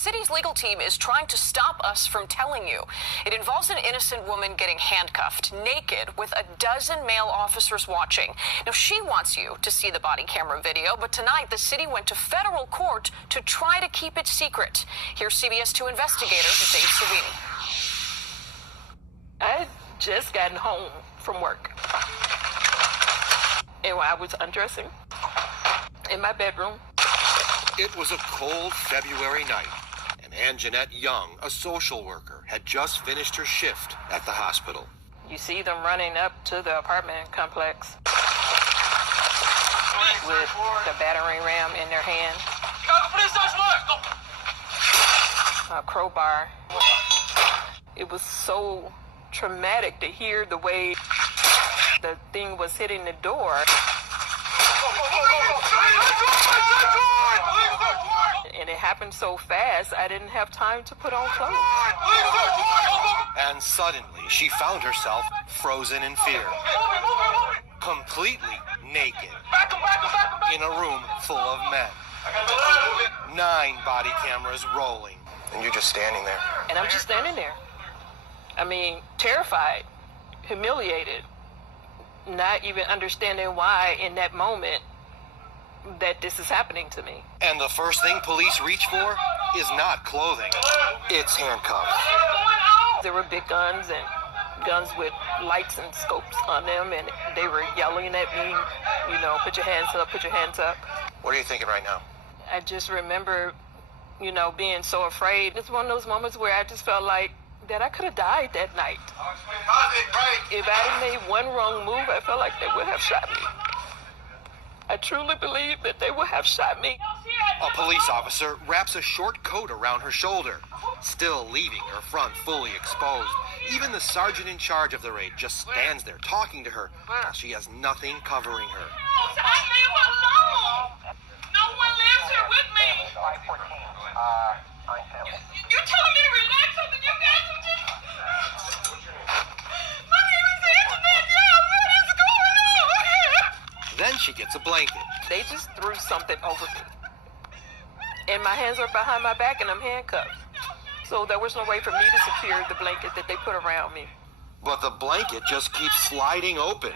city's legal team is trying to stop us from telling you. It involves an innocent woman getting handcuffed, naked, with a dozen male officers watching. Now, she wants you to see the body camera video, but tonight the city went to federal court to try to keep it secret. Here's CBS 2 investigator Dave Savini. I had just gotten home from work, and while I was undressing in my bedroom. It was a cold February night, and Anjanette Young, a social worker, had just finished her shift at the hospital. You see them running up to the apartment complex with the battering ram in their hand, a crowbar. It was so traumatic to hear the way the thing was hitting the door. And it happened so fast, I didn't have time to put on clothes. And suddenly, she found herself frozen in fear, completely naked, in a room full of men. 9 body cameras rolling. And you're just standing there. And I'm just standing there. I mean, terrified, humiliated, not even understanding why in that moment that this is happening to me. And the first thing police reach for is not clothing. It's handcuffs. There were big guns and guns with lights and scopes on them, and they were yelling at me, you know, put your hands up, put your hands up. What are you thinking right now? I just remember, you know, being so afraid. It's one of those moments where I just felt like that I could have died that night. If I had made one wrong move, I felt like they would have shot me. I truly believe that they would have shot me. A police officer wraps a short coat around her shoulder, still leaving her front fully exposed. Even the sergeant in charge of the raid just stands there talking to her while she has nothing covering her. I leave alone. No one lives here with me. You're telling me to relax something you guys are just... My name is Anjanette. What is going on? Then she gets a blanket. They just threw something over me. And my hands are behind my back and I'm handcuffed. So there was no way for me to secure the blanket that they put around me. But the blanket just keeps sliding open.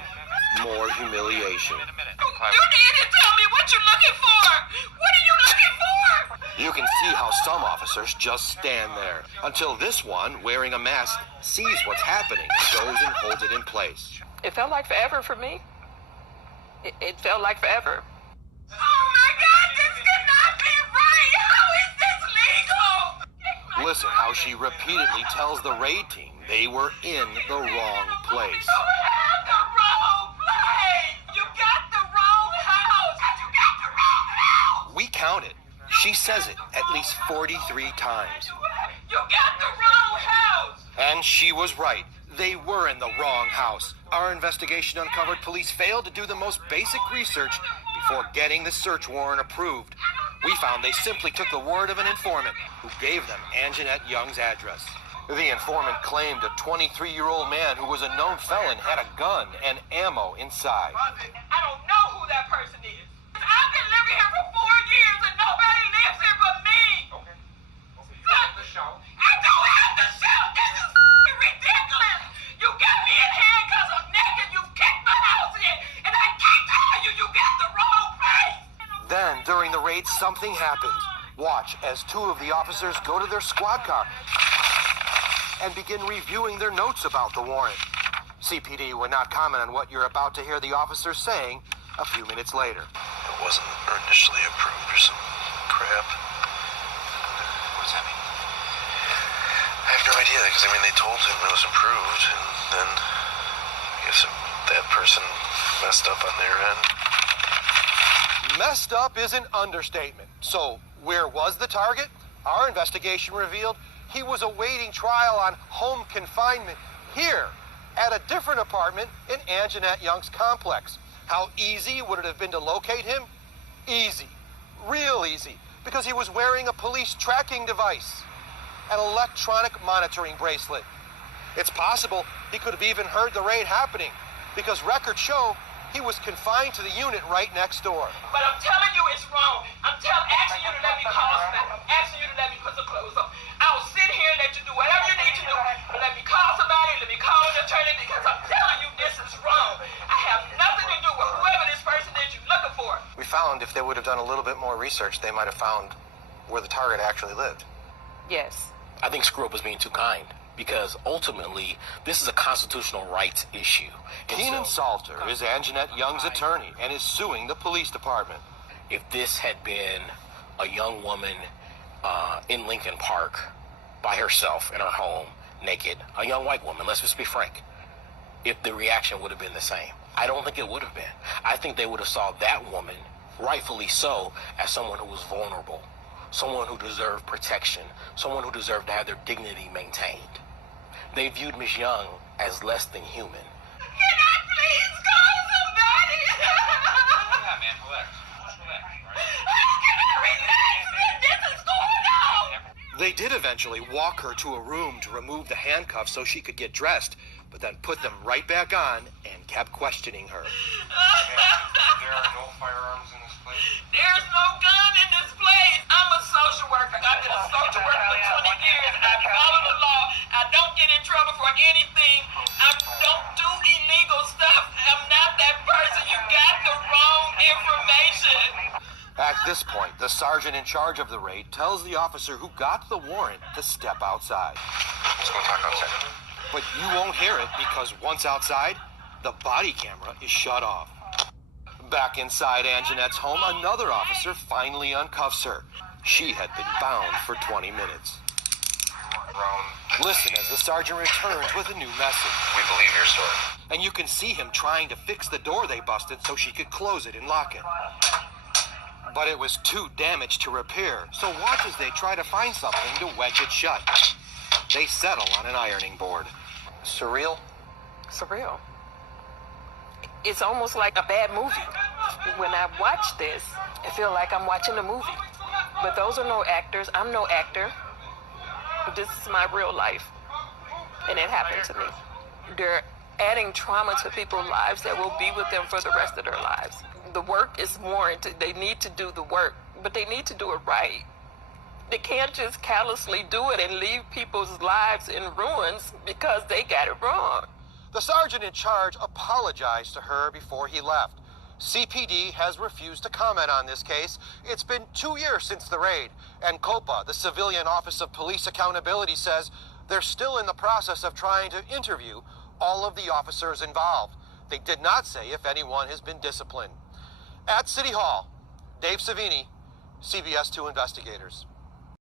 More humiliation. You need to tell me what you're looking for. What are you looking for? You can see how some officers just stand there until this one, wearing a mask, sees what's happening and goes and holds it in place. It felt like forever for me. It felt like forever. Oh my God, this cannot be right. How is this legal? Listen how she repeatedly tells the raid team they were in the wrong place. You have the wrong place. You got the wrong house. You got the wrong house. We counted. She says it at least 43 times. You got the wrong house. And she was right. They were in the wrong house. Our investigation uncovered police failed to do the most basic research before getting the search warrant approved. We found they simply took the word of an informant who gave them Anjanette Young's address. The informant claimed a 23-year-old man who was a known felon had a gun and ammo inside. I don't know who that person is. I've been living here for 4 years and nobody lives here but me. Okay. You have the show. I don't have the show. This is ridiculous. You got me in handcuffs. I'm naked. You've kicked my house in. And I keep telling you, you got the wrong place. Then, during the raid, something happened. Watch as 2 of the officers go to their squad car and begin reviewing their notes about the warrant. CPD would not comment on what you're about to hear the officers saying a few minutes later. It wasn't initially approved or some crap. What does that mean? I have no idea, because, I mean, they told him it was approved, and then I guess that person messed up on their end. Messed up is an understatement. So, where was the target? Our investigation revealed he was awaiting trial on home confinement here at a different apartment in Anjanette Young's complex. How easy would it have been to locate him? Easy. Real easy. Because he was wearing a police tracking device, an electronic monitoring bracelet. It's possible he could have even heard the raid happening, because records show he was confined to the unit right next door. But I'm telling you it's wrong. I'm asking you to let me call somebody. I'm asking you to let me put some clothes done a little bit more research, they might have found where the target actually lived. Yes. I think Screw Up was being too kind, because ultimately, this is a constitutional rights issue. And Keenan so, Salter is Anjanette Young's attorney and is suing the police department. if this had been a young woman in Lincoln Park by herself in her home, naked, a young white woman, let's just be frank, if the reaction would have been the same. I don't think it would have been. I think they would have saw that woman, rightfully so, as someone who was vulnerable, someone who deserved protection, someone who deserved to have their dignity maintained. They viewed Miss Young as less than human. Can I please call somebody? Yeah, man, relax. Relax, How can I relax when this is going on? They did eventually walk her to a room to remove the handcuffs so she could get dressed, but then put them right back on and kept questioning her. There are no firearms in this place. There's no gun in this place. I'm a social worker. I've been a social worker for 20 years. I follow the law. I don't get in trouble for anything. I don't do illegal stuff. I'm not that person. You got the wrong information. At this point, the sergeant in charge of the raid tells the officer who got the warrant to step outside. Let's go talk outside. But you won't hear it because once outside, the body camera is shut off. Back inside Anjanette's home, another officer finally uncuffs her. She had been bound for 20 minutes. Listen as the sergeant returns with a new message. We believe your story. And you can see him trying to fix the door they busted so she could close it and lock it. But it was too damaged to repair, so watch as they try to find something to wedge it shut. They settle on an ironing board. Surreal? Surreal. It's almost like a bad movie. When I watch this, I feel like I'm watching a movie. But those are no actors. I'm no actor. This is my real life. And it happened to me. They're adding trauma to people's lives that will be with them for the rest of their lives. The work is warranted. They need to do the work, but they need to do it right. They can't just callously do it and leave people's lives in ruins because they got it wrong. The sergeant in charge apologized to her before he left. CPD has refused to comment on this case. It's been 2 years since the raid, and COPA, the Civilian Office of Police Accountability, says they're still in the process of trying to interview all of the officers involved. They did not say if anyone has been disciplined. At City Hall, Dave Savini, CBS 2 Investigators.